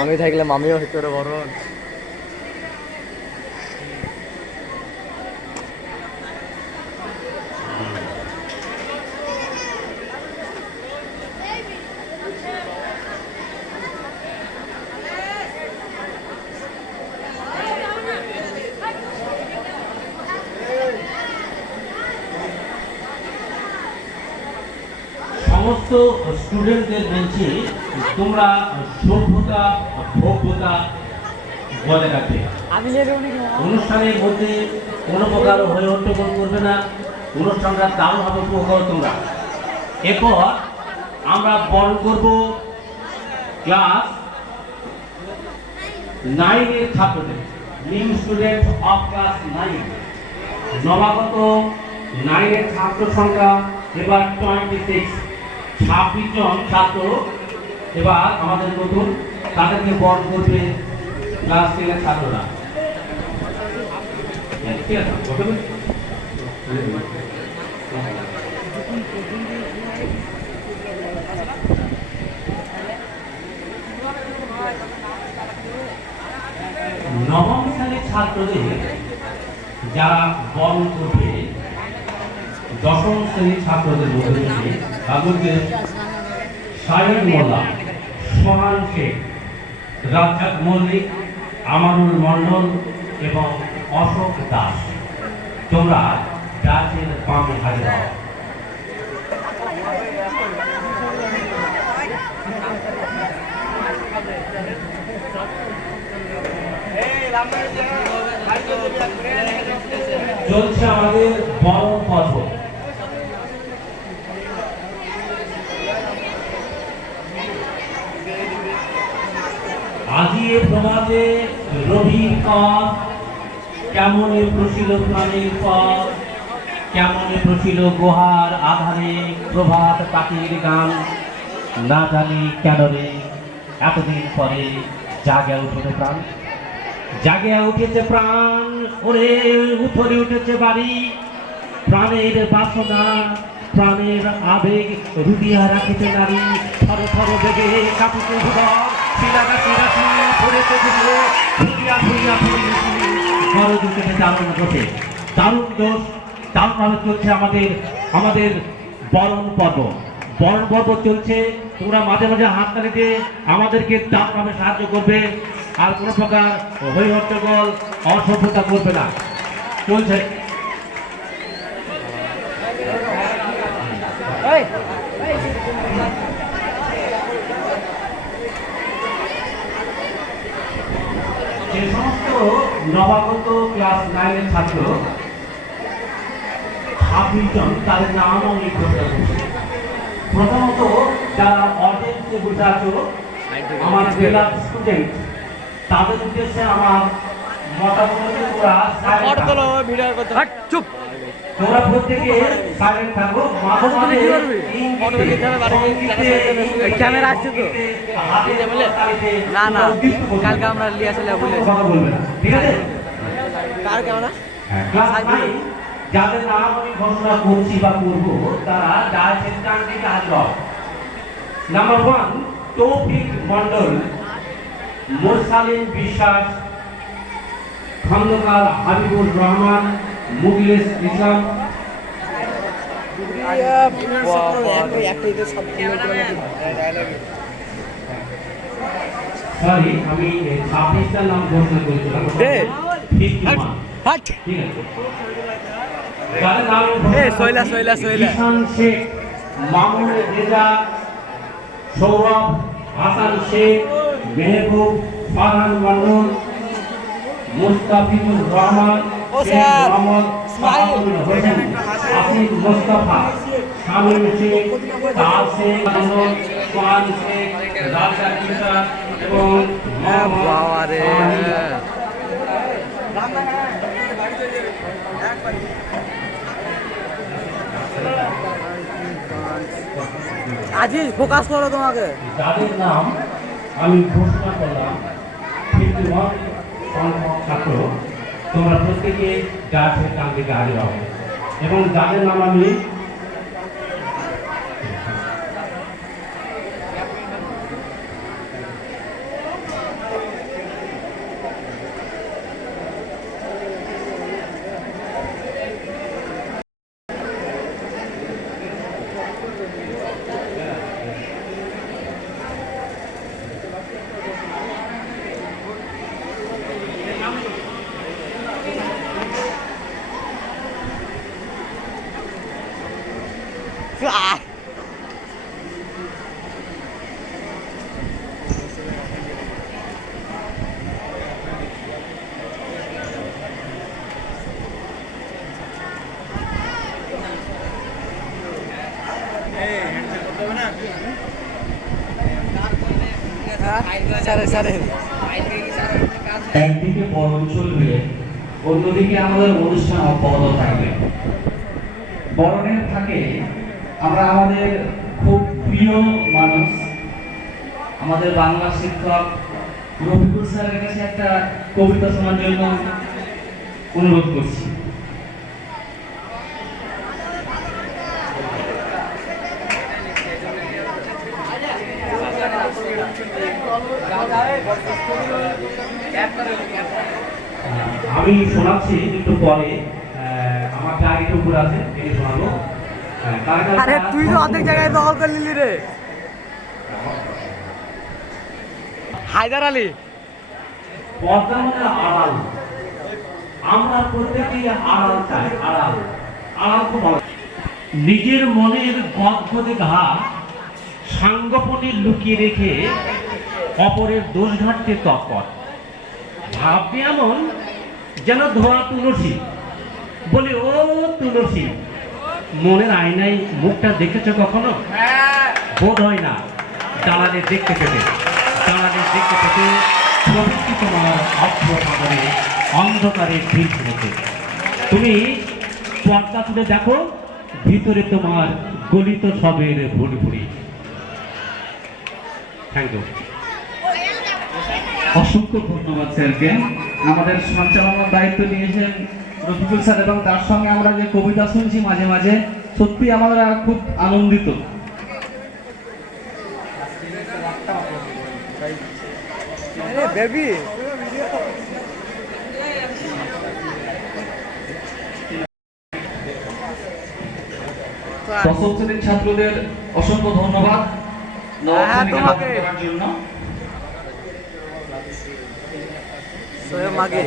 মামি থাকলে মামিও হইতে পারে বড়। সমস্ত স্টুডেন্টদের বলছি তোমরা সভ্যতা ভব্যতা বজায় রাখবে। অনুষ্ঠানের মধ্যে কোনো প্রকার হয়ে হট্টগোল করবে না। অনুষ্ঠানটা দারুণভাবে উপভোগ করো তোমরা। এরপর আমরা বরণ করব ক্লাস 9 এর ছাত্রদের, নিউ স্টুডেন্ট অফ ক্লাস 9। নবাগত 9 এর ছাত্র সংখ্যা এবার 26 জন ছাত্র এবার আমাদের নতুন, তাদেরকে বরণ করবে ক্লাস 10 এর ছাত্ররা। ঠিক আছে, নবম শ্রেণীর ছাত্রদের যারা বরণ করবে, দশম শ্রেণীর ছাত্রদের মধ্যে সাহেব মোল্লা, সোহান শেখ, রাজ্জাক মল্লিক, আমানুল মন্ডল এবং অশোক দাস। তোমরা ডাচের বামে হাজির হও। চলছে আমাদের বরণ পর্ব। আজি প্রভাতে রবির পথ, কেমনে প্রশিল প্রাণীর পথ, কেমনে প্রশিল গুহার আধারে প্রভাত পাখির গান। না জানি কেন রে এতদিন পরে জাগে উঠেছে প্রাণ, জাগে উঠেছে প্রাণ, ওরে উঠরে উঠেছে বাড়ি। প্রাণের বাসনা, প্রাণের আবেগ রুদিয়া রাখিতে নারী। থর থর বেগে কাঁপিতে হৃদয়, শিলাগাছি রাখি পড়েছে দিলে ফুটিয়া ফুটিয়া খরচ উঠেছে দারুণ ঘটে। দারুণ দোষ, দারুণভাবে চলছে আমাদের বরণ পর্ব। বরণ পর্ব চলছে। তোমরা মাঝে মাঝে হাত তালি দিয়ে আমাদেরকে দারুণভাবে সাহায্য করবে। আর কোনো প্রকার হই হট্টগোল অসভ্যতা করবে না। চলছে যে সমস্ত নবাগত ক্লাস 9 এর ছাত্র 26 জন, তাদের নাম আমি ঘোষণা করছি। প্রথমত যারা অডিয়েন্সে বসে আছো, আমার জেলার স্টুডেন্ট, তাদের উদ্দেশ্যে আমার মতামত, তোমরা প্রত্যেকে সাইলেন্ট থাকো। ক্যামেরা আসছে তো না না, কালকে আমরা লিয়ে আসলে বলে ঠিক আছে। কার ক্যামেরা যাদের নাম আমি ঘোষণা করছি বা করবো, তারা ডায়াসের ডান দিকে হাজির হও। নাম্বার 1 তৌফিক মন্ডল, মোরসালিন বিশ্বাস, খন্দকার হাবিবুর রহমান, মুগলেশ ইসলাম। সরি, আমি 26টার নাম ঘোষণা করেছিলাম। ঠিক আছে, যাদের নাম ঈশান শেখ, মামুন রেজা, সৌরভ, হাসান শেখ, মেহবুব, ফারহান মন্ডল, মুস্তাফিজুর রহমান, শেখ মোহাম্মদ সাহাবুল হোসেন, আসিফ মোস্তফা, শামীম শেখ, তাজ শেখ, সোহান শেখ, রাজা কিশোর এবং আজিজ ফোকাস করো তোমাকে। যাদের নাম আমি ঘোষণা করলাম 51 সংখ্যক ছাত্র, তোমরা প্রত্যেকে ডায়াসের ডান দিকে হাজির হও। এবং যাদের নাম আমি আয়। সারে সারে একদিকে বরণ চলবে, অন্যদিকে আমাদের অনুষ্ঠান অব্যাহত থাকবে। বরণের থাকে আমরা আমাদের খুব প্রিয় মানুষ, আমাদের বাংলা শিক্ষক রফিকুল স্যারের কাছে একটা কবিতা শোনার জন্য অনুরোধ করছি। আমি শোনাচ্ছি একটু পরে, আমার গাড়ি টুকুর আছে এটি শোনাবো। আরে তুই তো অর্ধেক জায়গায় দখল করে নিলি রে। হায়দার আলী পর্দা মানে আড়াল, আমরা প্রত্যেকেই আড়াল চাই। আড়াল আড়াল খুব ভালো। নিজের মনের গদগদে ঘা সাঙ্গপনে লুকিয়ে রেখে অপরের দোষ ঘাটতে তৎপর, ভাববে এমন যেন ধোয়া তুলসী, বলে ও তুলসী মনের আয়নায় মুখটা দেখেছ কখনো? বোধ হয় না, দালালে দেখতে পেতে, দালালে দেখতে পেতে প্রভৃতি তোমার অভ্রসাগরে অন্ধকারে ভিড় শুনেছে। তুমি পর্দা তুলে দেখো, ভিতরে তোমার গলিত সবের ভুড়ি ভুড়ি। Thank you. অসংখ্য ধন্যবাদ স্যারকে। আমাদের সঞ্চালনার দায়িত্ব নিয়েছেন রফিকুল স্যার, এবং তার সঙ্গে আমরা যে কবিতা শুনছি মাঝে মাঝে, সত্যি আমরা খুব আনন্দিত। বেবি দশম শ্রেণীর ছাত্রদের অসংখ্য ধন্যবাদ নবম হ্যাঁ, শ্রেণীকে তোমাকে। বরণ করার জন্য। সোহেল মাগে